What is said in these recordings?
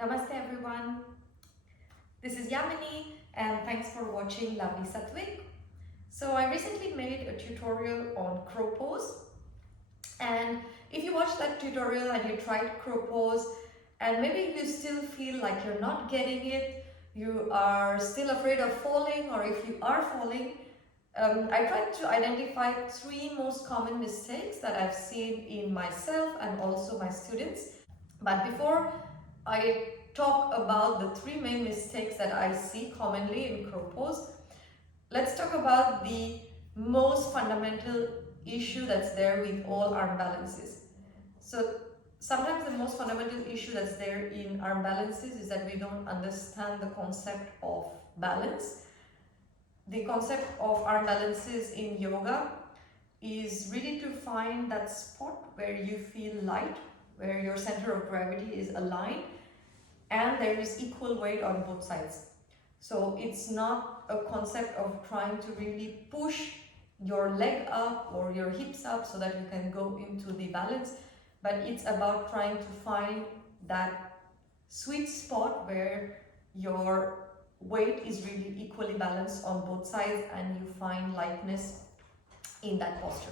Namaste everyone, this is Yamini and thanks for watching Lovely Satvik. So I recently made a tutorial on crow pose, and if you watched that tutorial and you tried crow pose and maybe you still feel like you're not getting it, you are still afraid of falling, or if you are falling, I tried to identify 3 most common mistakes that I've seen in myself and also my students. But before I talk about the 3 main mistakes that I see commonly in crow pose, let's talk about the most fundamental issue that's there with all arm balances. So sometimes the most fundamental issue that's there in arm balances is that we don't understand the concept of balance. The concept of arm balances in yoga is really to find that spot where you feel light, where your center of gravity is aligned and there is equal weight on both sides. So it's not a concept of trying to really push your leg up or your hips up so that you can go into the balance, but it's about trying to find that sweet spot where your weight is really equally balanced on both sides and you find lightness in that posture.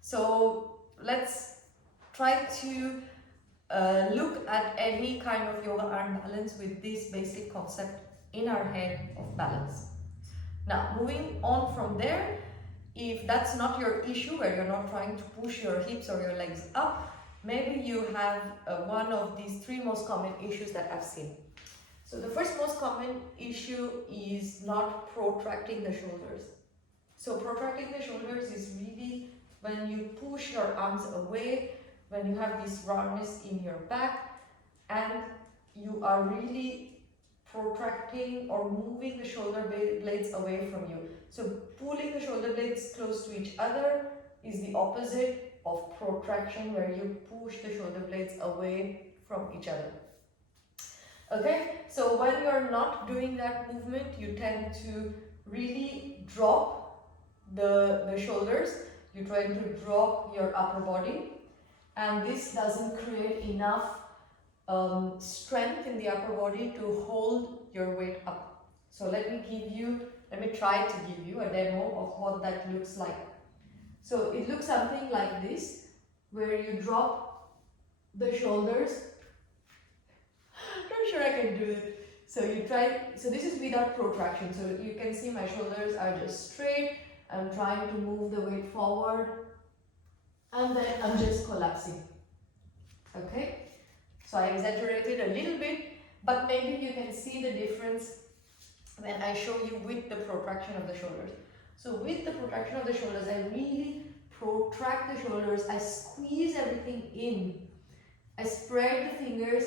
So let's try to look at any kind of yoga arm balance with this basic concept in our head of balance. Now, moving on from there, if that's not your issue, where you're not trying to push your hips or your legs up, maybe you have one of these 3 most common issues that I've seen. So the first most common issue is not protracting the shoulders. So protracting the shoulders is really when you push your arms away, when you have this roundness in your back and you are really protracting or moving the shoulder blades away from you. So pulling the shoulder blades close to each other is the opposite of protraction, where you push the shoulder blades away from each other. Okay, so when you're not doing that movement, you tend to really drop the shoulders. You try to drop your upper body, and this doesn't create enough strength in the upper body to hold your weight up. So let me try to give you a demo of what that looks like. So it looks something like this, where you drop the shoulders. Not sure I can do it. So this is without protraction. So you can see my shoulders are just straight. I'm trying to move the weight forward and then I'm just collapsing. Okay, so I exaggerated a little bit, but maybe you can see the difference when I show you with the protraction of the shoulders. So with the protraction of the shoulders, I really protract the shoulders, I squeeze everything in, I spread the fingers,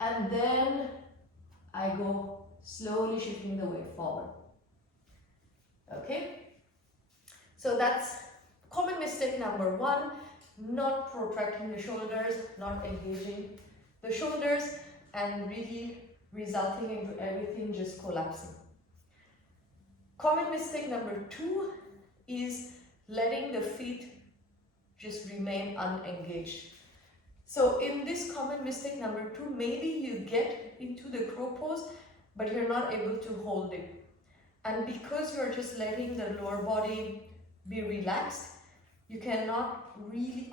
and then I go slowly shifting the weight forward. Okay, so that's common mistake number 1, not protracting the shoulders, not engaging the shoulders, and really resulting into everything just collapsing. Common mistake number 2 is letting the feet just remain unengaged. So in this common mistake number 2, maybe you get into the crow pose, but you're not able to hold it. And because you're just letting the lower body be relaxed, you cannot really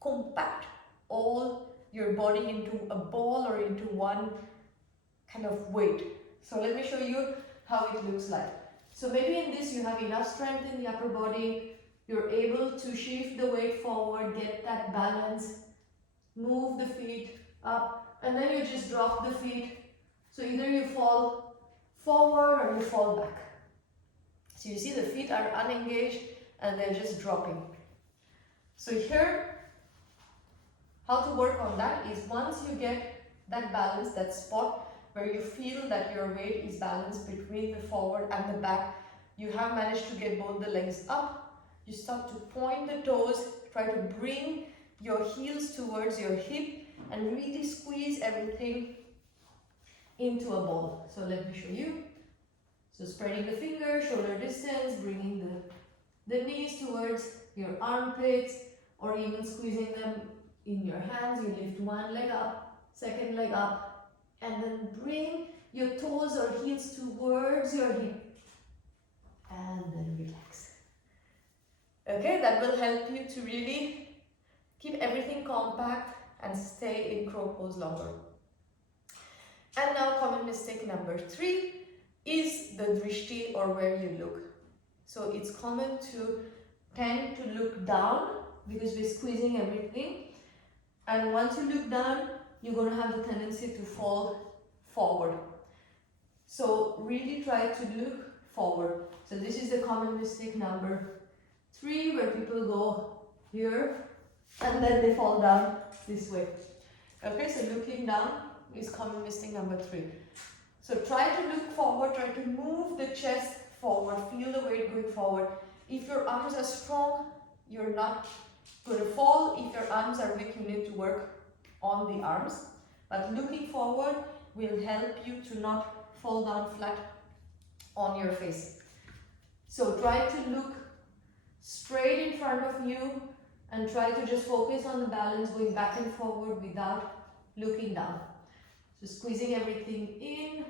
compact all your body into a ball or into one kind of weight. So let me show you how it looks like. So maybe in this you have enough strength in the upper body, you're able to shift the weight forward, get that balance, move the feet up, and then you just drop the feet. So either you fall forward or you fall back. So you see the feet are unengaged and they're just dropping. So here, how to work on that is once you get that balance, that spot where you feel that your weight is balanced between the forward and the back, you have managed to get both the legs up, you start to point the toes, try to bring your heels towards your hip and really squeeze everything into a ball. So let me show you. So spreading the fingers, shoulder distance, bringing the knees towards your armpits, or even squeezing them in your hands. You lift one leg up, second leg up, And then bring your toes or heels towards your hip. And then relax. Okay, that will help you to really keep everything compact and stay in crow pose longer. And now common mistake number 3 is the drishti, or where you look. So it's common to tend to look down because we're squeezing everything. And once you look down, you're going to have the tendency to fall forward. So really try to look forward. So this is the common mistake number 3, where people go here and then they fall down this way. Okay, so looking down is common mistake number 3. So try to look forward, try to move the chest forward, feel the weight going forward. If your arms are strong, you're not going to fall. If your arms are weak, you need to work on the arms. But looking forward will help you to not fall down flat on your face. So try to look straight in front of you and try to just focus on the balance, going back and forward without looking down. So squeezing everything in,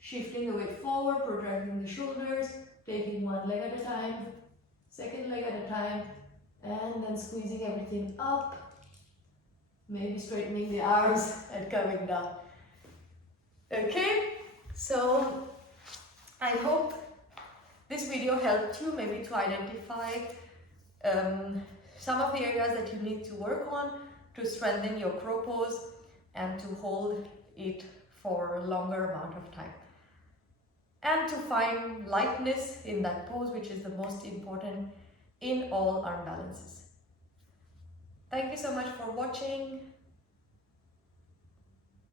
shifting the weight forward, protracting the shoulders, taking one leg at a time, second leg at a time, and then squeezing everything up, maybe straightening the arms and coming down. Okay, so I hope this video helped you maybe to identify some of the areas that you need to work on to strengthen your crow pose and to hold it for a longer amount of time. And to find lightness in that pose, which is the most important in all arm balances. Thank you so much for watching.